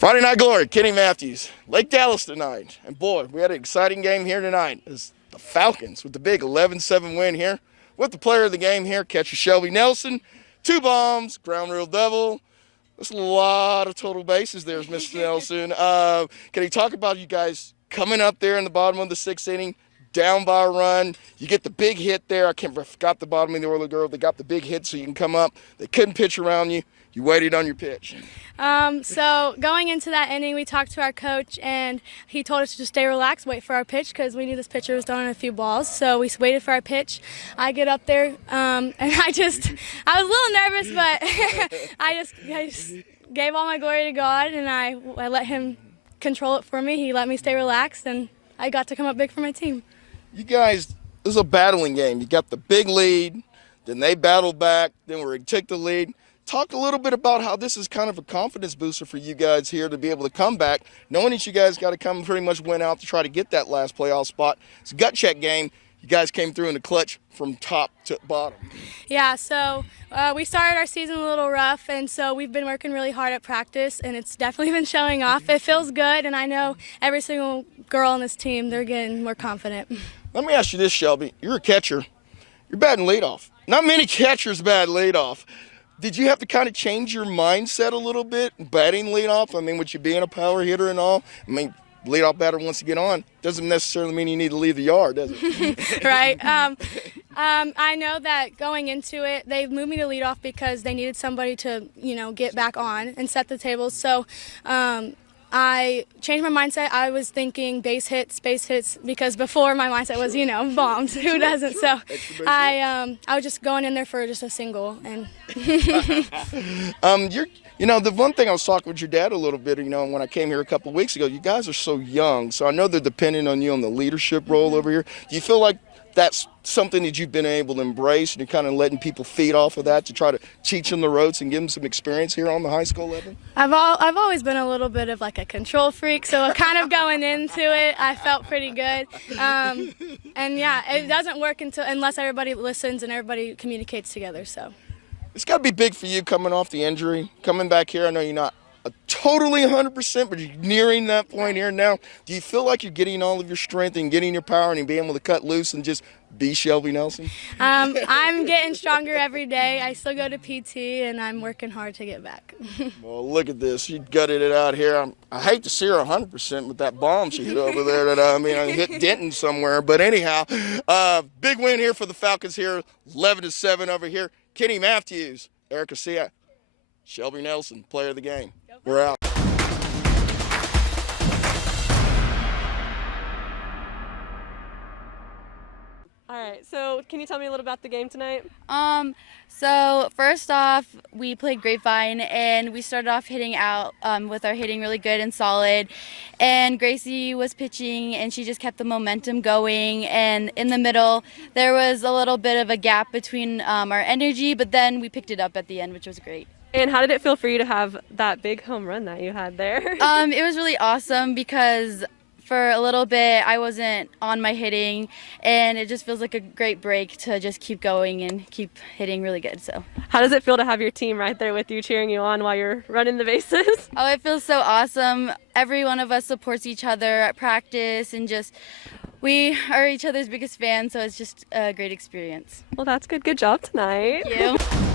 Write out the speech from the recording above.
Friday Night Glory, Kenny Matthews, Lake Dallas tonight. And boy, we had an exciting game here tonight. It's the Falcons with the big 11-7 win here. With the player of the game here, catcher Shelby Nelson. 2 bombs, ground rule double. That's a lot of total bases there, Mr. Nelson. Can you talk about you guys coming up there in the bottom of the 6th inning, down by a run? You get the big hit there. I forgot the bottom of the order girl. They got the big hit so you can come up. They couldn't pitch around you. You waited on your pitch. So going into that inning, we talked to our coach, and he told us to just stay relaxed, wait for our pitch, because we knew this pitcher was throwing a few balls. So we waited for our pitch. I get up there, and I was a little nervous, but I just gave all my glory to God, and I let him control it for me. He let me stay relaxed, and I got to come up big for my team. You guys, this is a battling game. You got the big lead, then they battled back, then we took the lead. Talk a little bit about how this is kind of a confidence booster for you guys here to be able to come back, knowing that you guys got to come and pretty much win out to try to get that last playoff spot. It's a gut check game. You guys came through in the clutch from top to bottom. Yeah, so we started our season a little rough, and so we've been working really hard at practice, and it's definitely been showing off. It feels good, and I know every single girl on this team, they're getting more confident. Let me ask you this, Shelby. You're a catcher. You're batting leadoff. Not many catchers bat leadoff. Did you have to kind of change your mindset a little bit, batting leadoff? I mean, with you being a power hitter and all, I mean, leadoff batter wants to get on. Doesn't necessarily mean you need to leave the yard, does it? Right. I know that going into it, they moved me to leadoff because they needed somebody to, get back on and set the tables. So I changed my mindset. I was thinking base hits, because before my mindset was, bombs. Who doesn't? So I was just going in there for just a single. And the one thing I was talking with your dad a little bit, when I came here a couple of weeks ago, you guys are so young. So I know they're depending on you on the leadership role over here. Do you feel like that's something that you've been able to embrace, and you're kind of letting people feed off of that to try to teach them the ropes and give them some experience here on the high school level? I've always been a little bit of like a control freak, so kind of going into it, I felt pretty good. And yeah, it doesn't work unless everybody listens and everybody communicates together. So it's got to be big for you coming off the injury, coming back here. I know you're not totally 100%, but you're nearing that point here now. Do you feel like you're getting all of your strength and getting your power and being able to cut loose and just be Shelby Nelson? I'm getting stronger every day. I still go to PT, and I'm working hard to get back. Well, look at this. She gutted it out here. I hate to see her 100% with that bomb she hit over there. I hit Denton somewhere. But anyhow, big win here for the Falcons here, 11-7 over here. Kenny Matthews, Erica Sia, Shelby Nelson, player of the game. We're out. All right, so can you tell me a little about the game tonight? So first off, we played Grapevine, and we started off hitting out with our hitting really good and solid. And Gracie was pitching, and she just kept the momentum going. And in the middle, there was a little bit of a gap between our energy, but then we picked it up at the end, which was great. And how did it feel for you to have that big home run that you had there? It was really awesome because for a little bit I wasn't on my hitting, and it just feels like a great break to just keep going and keep hitting really good. So how does it feel to have your team right there with you, cheering you on while you're running the bases? Oh, it feels so awesome. Every one of us supports each other at practice, and just we are each other's biggest fans, so it's just a great experience. Well, that's good. Good job tonight. Thank you.